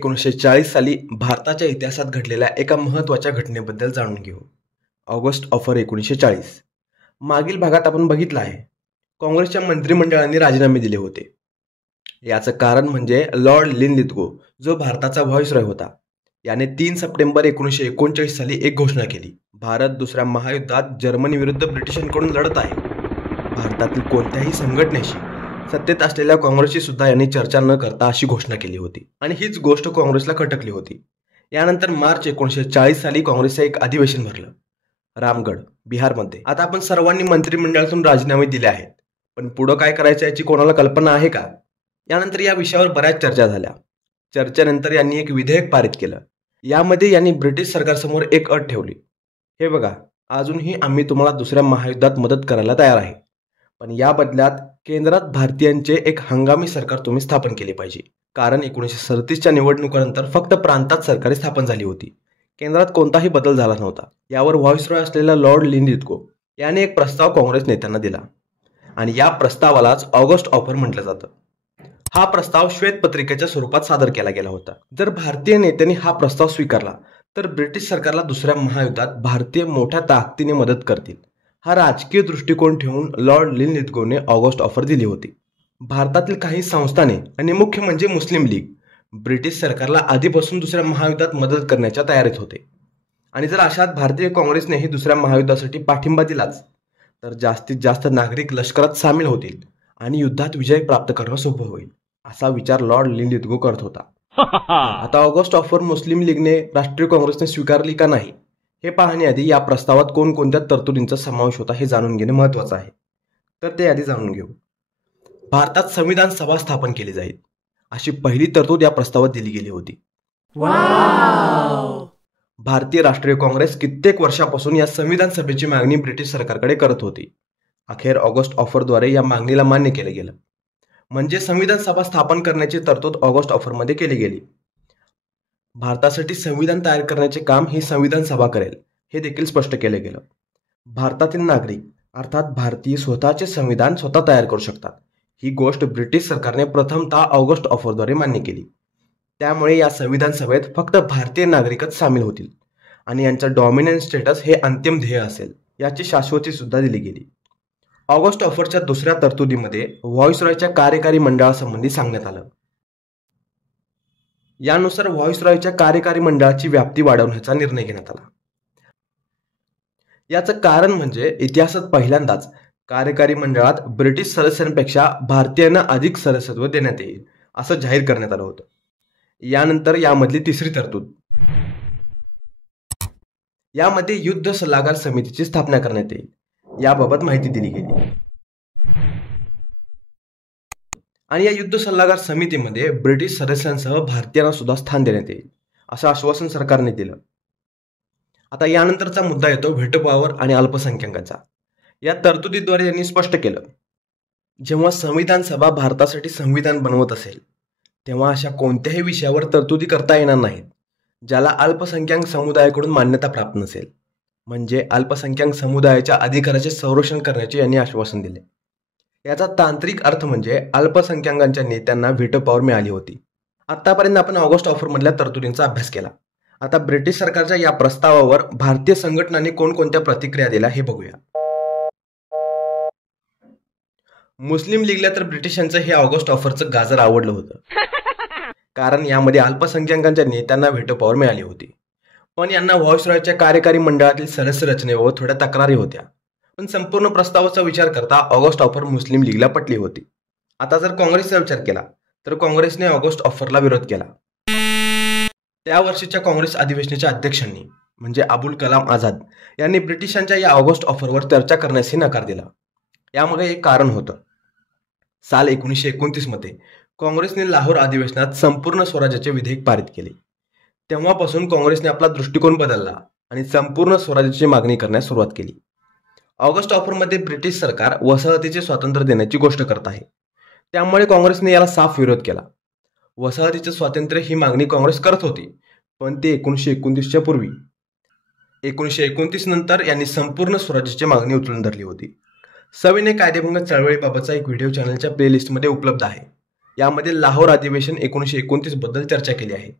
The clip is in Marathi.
1940 साली भारताच्या इतिहासात घडलेल्या एका महत्त्वाच्या घटनेबद्दल जाणून घेऊ. August offer 1940. मागील भागात आपण बघितलं आहे, काँग्रेसच्या मंत्रिमंडळाने राजीनामे दिले होते. याचं कारण म्हणजे लॉर्ड लिनलिथगो, जो भारताचा व्हाईसरॉय होता, याने 3 सप्टेंबर 1939 साली एक घोषणा केली. भारत दुसऱ्या महायुद्धात जर्मनी विरुद्ध ब्रिटिशांकडून लढत आहे. भारतातील कोणत्याही संघटनेशी सत्तेत असलेल्या काँग्रेसची सुद्धा यांनी चर्चा न करता अशी घोषणा केली होती आणि हीच गोष्ट काँग्रेसला खटकली होती. यानंतर मार्च 1940 साली काँग्रेसचे एक अधिवेशन भरलं रामगड, बिहारमध्ये. आता आपण सर्वांनी मंत्रिमंडळातून राजीनामे दिले आहेत, पण पुढं काय करायचं याची कोणाला कल्पना आहे का? यानंतर या विषयावर बऱ्याच चर्चा झाल्या. चर्चेनंतर यांनी एक विधेयक पारित केलं. यामध्ये यांनी ब्रिटिश सरकारसमोर एक अट ठेवली. हे बघा, अजूनही आम्ही तुम्हाला दुसऱ्या महायुद्धात मदत करायला तयार आहे, पण या बदल्यात केंद्रात भारतीयांचे एक हंगामी सरकार तुम्ही स्थापन केले पाहिजे. कारण 1937च्या निवडणुकांनंतर फक्त प्रांतात सरकारी स्थापन झाली होती. केंद्रात कोणताही बदल झाला नव्हता. यावर व्हाईसरॉय असलेला लॉर्ड लिनलिथगो याने एक प्रस्ताव काँग्रेस नेत्यांना दिला आणि या प्रस्तावालाच ऑगस्ट ऑफर म्हटलं जातं. हा प्रस्ताव श्वेतपत्रिकेच्या स्वरूपात सादर केला गेला होता. जर भारतीय नेत्यांनी हा प्रस्ताव स्वीकारला तर ब्रिटिश सरकारला दुसऱ्या महायुद्धात भारतीय मोठ्या ताकदीने मदत करतील. हा राजकीय दृष्टिकोन ठेवून लॉर्ड लिनलिथगोने ऑगस्ट ऑफर दिली होती. भारतातील काही संस्थाने आणि मुख्य म्हणजे मुस्लिम लीग ब्रिटिश सरकारला आधीपासून दुसऱ्या महायुद्धात मदत करण्याच्या तयारीत होते आणि जर अशात भारतीय काँग्रेसनेही दुसऱ्या महायुद्धासाठी पाठिंबा दिलाच तर जास्तीत जास्त नागरिक लष्करात सामील होतील आणि युद्धात विजय प्राप्त करणं सोपं होईल, असा विचार लॉर्ड लिनलिथगो करत होता. आता ऑगस्ट ऑफर मुस्लिम लीगने राष्ट्रीय काँग्रेसने स्वीकारली का नाही हे पाहण्याआधी या प्रस्तावात कोणकोणत्या तरतुदींचा समावेश होता हे जाणून घेणे महत्त्वाचं आहे. तर ते आधी जाणून घेऊ. भारतात संविधान सभा स्थापन केली जाईल अशी पहिली तरतूद या प्रस्तावात दिली गेली होती. भारतीय राष्ट्रीय काँग्रेस कित्येक वर्षापासून या संविधान सभेची मागणी ब्रिटिश सरकारकडे करत होती. अखेर ऑगस्ट ऑफरद्वारे या मागणीला मान्य केलं गेलं. म्हणजे संविधान सभा स्थापन करण्याची तरतूद ऑगस्ट ऑफरमध्ये केली गेली. भारतासाठी संविधान तयार करण्याचे काम ही संविधान सभा करेल हे देखील स्पष्ट केले गेलं. भारतातील नागरिक अर्थात भारतीय स्वतःचे संविधान स्वतः तयार करू शकतात. ही गोष्ट ब्रिटिश सरकारने प्रथमतः ऑगस्ट ऑफरद्वारे मान्य केली. त्यामुळे या संविधान सभेत फक्त भारतीय नागरिकच सामील होतील आणि यांचं डॉमिनंट स्टेटस हे अंतिम ध्येय असेल याची शाश्वती सुद्धा दिली गेली. ऑगस्ट ऑफरच्या दुसऱ्या तरतुदीमध्ये व्हाईसरॉयच्या कार्यकारी मंडळासंबंधी सांगण्यात आलं. यानुसार व्हाईसरॉयच्या कार्यकारी मंडळाची व्याप्ती वाढवण्याचा निर्णय घेण्यात आला. याचं कारण म्हणजे इतिहासात पहिल्यांदाच कार्यकारी मंडळात ब्रिटिश सदस्यांपेक्षा भारतीयांना अधिक सदस्यत्व देण्यात येईल असं जाहीर करण्यात आलं होतं. यानंतर यामधली तिसरी तरतूद, यामध्ये युद्ध सल्लागार समितीची स्थापना करण्यात येईल याबाबत माहिती दिली गेली आणि या युद्ध सल्लागार समितीमध्ये ब्रिटिश सदस्यांसह भारतीयांना सुद्धा स्थान देण्यात येईल असं आश्वासन सरकारने दिलं. आता यानंतरचा मुद्दा येतो व्हेटो पॉवर आणि अल्पसंख्याकांचा. या तरतुदीद्वारे यांनी स्पष्ट केलं, जेव्हा संविधान सभा भारतासाठी संविधान बनवत असेल तेव्हा अशा कोणत्याही विषयावर तरतुदी करता येणार नाहीत ज्याला अल्पसंख्याक समुदायाकडून मान्यता प्राप्त नसेल. म्हणजे अल्पसंख्याक समुदायाच्या अधिकाराचे संरक्षण करण्याचे यांनी आश्वासन दिले. याचा तांत्रिक अर्थ म्हणजे अल्पसंख्याकांच्या नेत्यांना व्हेटो पॉवर मिळाली होती. आतापर्यंत आपण ऑगस्ट ऑफरमधल्या तरतुदींचा अभ्यास केला. आता ब्रिटिश सरकारच्या या प्रस्तावावर भारतीय संघटनांनी कोणकोणत्या प्रतिक्रिया दिल्या हे बघूया. मुस्लिम लीगला तर ब्रिटिशांचं हे ऑगस्ट ऑफरचं गाजर आवडलं होतं, कारण यामध्ये अल्पसंख्याकांच्या नेत्यांना व्हेटो पॉवर मिळाली होती. पण यांना व्हाईसरॉयच्या कार्यकारी मंडळातील सदस्य रचनेवर थोड्या तक्रारी होत्या. पण संपूर्ण प्रस्तावाचा विचार करता ऑगस्ट ऑफर मुस्लिम लीगला पटली होती. आता जर काँग्रेसचा विचार केला तर काँग्रेसने ऑगस्ट ऑफरला विरोध केला. त्या वर्षीच्या काँग्रेस अधिवेशनाच्या अध्यक्षांनी म्हणजे अबुल कलाम आझाद यांनी ब्रिटिशांच्या या ऑगस्ट ऑफरवर चर्चा करण्यासही नकार दिला. यामागे एक कारण होतं. साल 1929 मध्ये काँग्रेसने लाहोर अधिवेशनात संपूर्ण स्वराज्याचे विधेयक पारित केले. तेव्हापासून काँग्रेसने आपला दृष्टिकोन बदलला आणि संपूर्ण स्वराज्याची मागणी करण्यास सुरुवात केली. ऑगस्ट ऑफरमध्ये ब्रिटिश सरकार वसाहतीचे स्वातंत्र्य देण्याची गोष्ट करत आहे, त्यामुळे काँग्रेसने याला साफ विरोध केला. वसाहतीचे स्वातंत्र्य ही मागणी काँग्रेस करत होती, पण ते 1929च्या पूर्वी. 1929 नंतर यांनी संपूर्ण स्वराज्याची मागणी उचलून धरली होती. सविनय कायदेभंग चळवळीबाबतचा एक व्हिडिओ चॅनलच्या प्लेलिस्टमध्ये उपलब्ध आहे. यामध्ये लाहोर अधिवेशन 1929 बद्दल चर्चा केली आहे.